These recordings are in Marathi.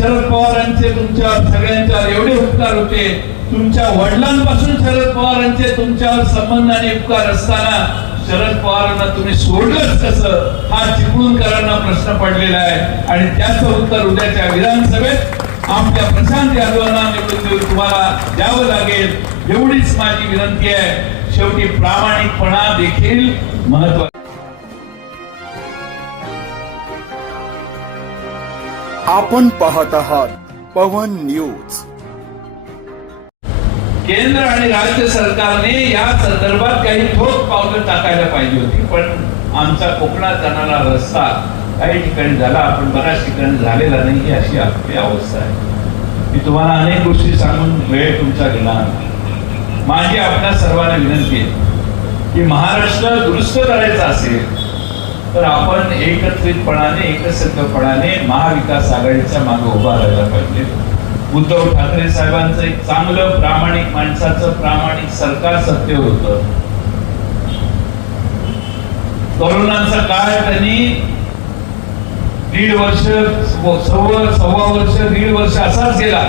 शरद पवारांचे तुमच्यावर सगळ्यांच्यावर एवढे उपकार होते. तुमच्या वडिलांपासून शरद पवारांचे तुमच्यावर संबंध आणि उपकार असताना शरद पवारांना तुम्ही सोडलंच कसं? हा चिपळूणकरांना प्रश्न पडलेला आहे. आणि त्याचं उत्तर उद्याच्या विधानसभेत आमच्या प्रशांत यादवांना निवडून देऊन तुम्हाला द्यावं लागेल. एवढीच माझी विनंती आहे. शेवटी प्रामाणिकपणा देखील महत्त्वाचा आपण पाहत आहात पवन न्यूज. केंद्र आणि राज्य सरकारने या संदर्भात काही ठोस पावलं टाकायला पाहिजे होती पण आमचा कोकणात जाणारा रस्ता काही ठिकाणी झाला पण बऱ्याच ठिकाणी झालेला नाही ही अशी आपली अवस्था आहे. मी तुम्हाला अनेक गोष्टी सांगून वेळ तुमचा घेणार माझी आपल्या सर्वांना विनंती आहे की महाराष्ट्र दुरुस्त करायचा असेल तर आपण एकत्रितपणाने एकसंघपणाने महाविकास आघाडीच्या मागे उभा राहायला पाहिजे. उद्धव ठाकरे साहेबांचं एक चांगलं प्रामाणिक माणसाचं प्रामाणिक सरकार सत्य होतं. कोरोनाचा काळ त्यांनी? दीड वर्ष सव्वा सव्वा वर्ष दीड वर्ष असाच गेला.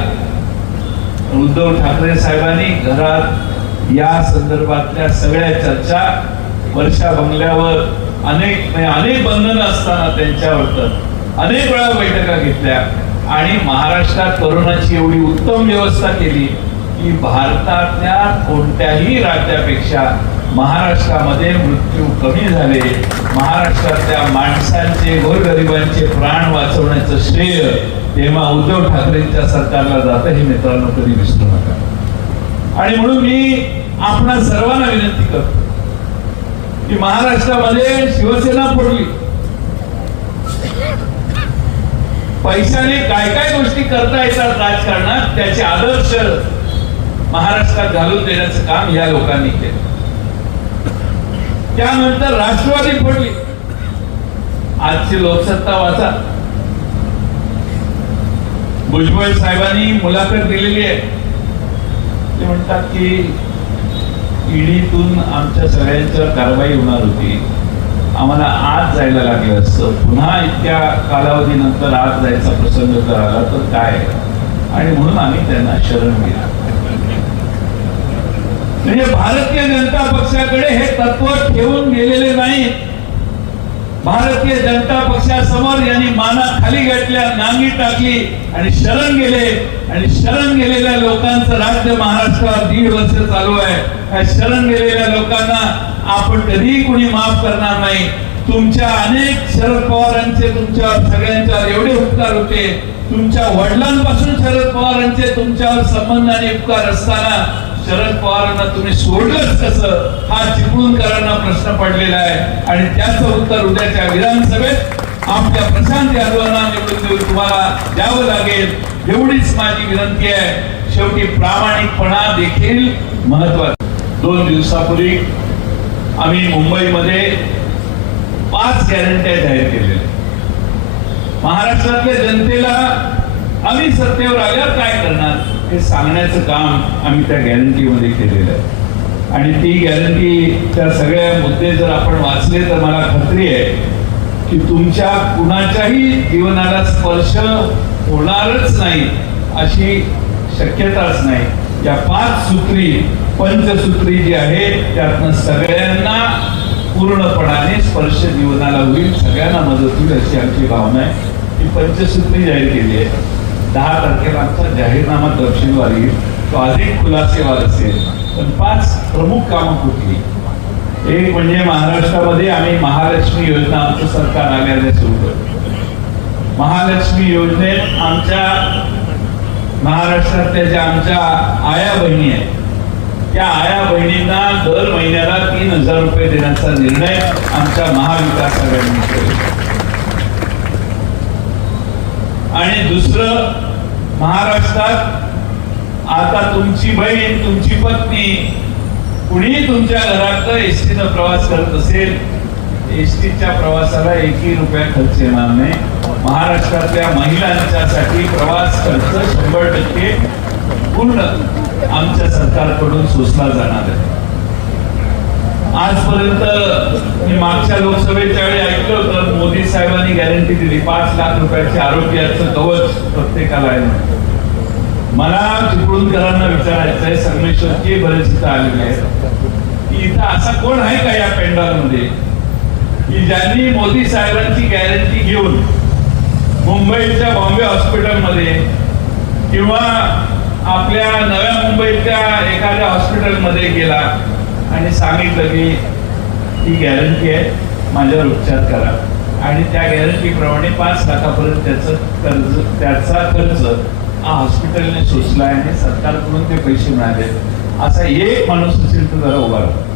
उद्धव ठाकरे साहेबांनी घरात या संदर्भातल्या सगळ्या चर्चा वर्षा बंगल्यावर अनेक म्हणजे अनेक बंधनं असताना त्यांच्यावर अनेक वेळा बैठका घेतल्या. आणि महाराष्ट्रात कोरोनाची एवढी उत्तम व्यवस्था केली की भारतातल्या कोणत्याही राज्यापेक्षा महाराष्ट्रामध्ये मृत्यू कमी झाले. महाराष्ट्रातल्या माणसांचे गोरगरिबांचे प्राण वाचवण्याचं श्रेय तेव्हा उद्धव ठाकरेंच्या सरकारला जातं हे मित्रांनो कधी विसरू नका. आणि म्हणून मी आपणा सर्वांना विनंती करतो की महाराष्ट्रामध्ये शिवसेना फोडली. पैशाने काय काय गोष्टी करता येतात राजकारणात त्याचे आदर्श महाराष्ट्रात घालून देण्याचं काम या लोकांनी केलं. त्यानंतर राष्ट्रवादी फोडली. आजची लोकसत्ता वाचा. भुजबळ साहेबांनी मुलाखत दिलेली आहे. ते म्हणतात की ईडीतून आमच्या सगळ्यांच्यावर कारवाई होणार होती. आम्हाला आज जायला लागलं असतं. पुन्हा इतक्या कालावधीनंतर आज जायचा प्रसंग जर आला तर काय? आणि म्हणून आम्ही त्यांना शरण दिला. म्हणजे भारतीय जनता पक्षाकडे हे तत्व ठेवून गेलेले भारतीय जनता पक्षासमोर यांनी माना खाली घातल्या नांगी टाकली आणि शरण गेले. आणि शरण गेलेल्या लोकांचं राज्य महाराष्ट्रात दीड वर्ष चालू आहे. या शरण गेलेल्या लोकांना आपण कधीही कुणी माफ करणार नाही. तुमच्या अनेक शरद पवारांचे तुमच्यावर सगळ्यांच्यावर एवढे उपकार होते. तुमच्या वडिलांपासून शरद पवारांचे तुमच्यावर संबंधाने उपकार असताना शरद पवारांना तुम्ही सोडलं कसं हा चिपळूणकरांना प्रश्न पडलेला आहे. आणि त्याचं उत्तर उद्याच्या विधानसभेत आमच्या प्रशांत यादवांना निवडून देऊन तुम्हाला द्यावं लागेल. एवढीच माझी विनंती आहे. शेवटी प्रामाणिकपणा देखील महत्त्वाचा. दोन दिवसापूर्वी आम्ही मुंबईमध्ये पाच गॅरंट्या जाहीर केलेल्या महाराष्ट्रातल्या जनतेला आम्ही सत्तेवर आल्यावर काय करणार? हे सांगण्याचं काम आम्ही त्या गॅरंटीमध्ये केलेलं आहे. आणि ती गॅरंटी त्या सगळ्या मुद्दे जर आपण वाचले तर मला खात्री आहे की तुमच्या कुणाच्याही जीवनाला स्पर्श होणारच नाही अशी शक्यताच नाही. या पाच सूत्री पंचसूत्री जी आहे त्यातनं सगळ्यांना पूर्णपणाने स्पर्श जीवनाला होईल. सगळ्यांना मदत होईल अशी आमची भावना आहे. ही पंचसूत्री जाहीर केली आहे. दहा तारखेला जाहीरनामा तपशीलवार तो अधिक खुलासेवार असेल. पण पाच प्रमुख कामं कुठली? एक म्हणजे महाराष्ट्रामध्ये आम्ही महालक्ष्मी योजना आमचं सरकार आल्याने सुरू करतो. महालक्ष्मी योजनेत आमच्या महाराष्ट्रातल्या ज्या आमच्या आया बहिणी आहेत त्या आया बहिणींना दर महिन्याला तीन हजार रुपये देण्याचा निर्णय आमच्या महाविकास आघाडीने केला. आणि दुसरं महाराष्ट्रात आता तुमची बहीण तुमची पत्नी कुणी तुमच्या घरात एसटीनं प्रवास करत असेल एसटीच्या प्रवासाला एकही रुपया खर्च येणार नाही. महाराष्ट्रातल्या महिलांच्यासाठी प्रवास खर्च शंभर टक्के पूर्ण आमच्या सरकारकडून सोसला जाणार आहे. आजपर्यंत मी मागच्या लोकसभेच्या वेळी ऐकलं होतं मोदी साहेबांनी गॅरंटी दिली पाच लाख रुपयाचे आरोग्याचं कवच प्रत्येकाला आहे. मला चिपळूणकरांना विचारायचं आहे संगमेश्वरची बरेच इथं आलेले आहेत. की इथं असा कोण आहे का या पेंडॉलमध्ये की ज्यांनी मोदी साहेबांची गॅरंटी घेऊन मुंबईच्या बॉम्बे हॉस्पिटलमध्ये किंवा आपल्या नव्या मुंबईच्या एखाद्या हॉस्पिटलमध्ये गेला आणि सांगितलं की ही गॅरंटी आहे माझ्यावर उपचार करा. आणि त्या गॅरंटीप्रमाणे पाच लाखापर्यंत त्याचं कर्ज त्याचा खर्च हा हॉस्पिटलने सोसला आणि सरकारकडून ते पैसे मिळाले. असा एक माणूस असेल तर जरा उभा राहा.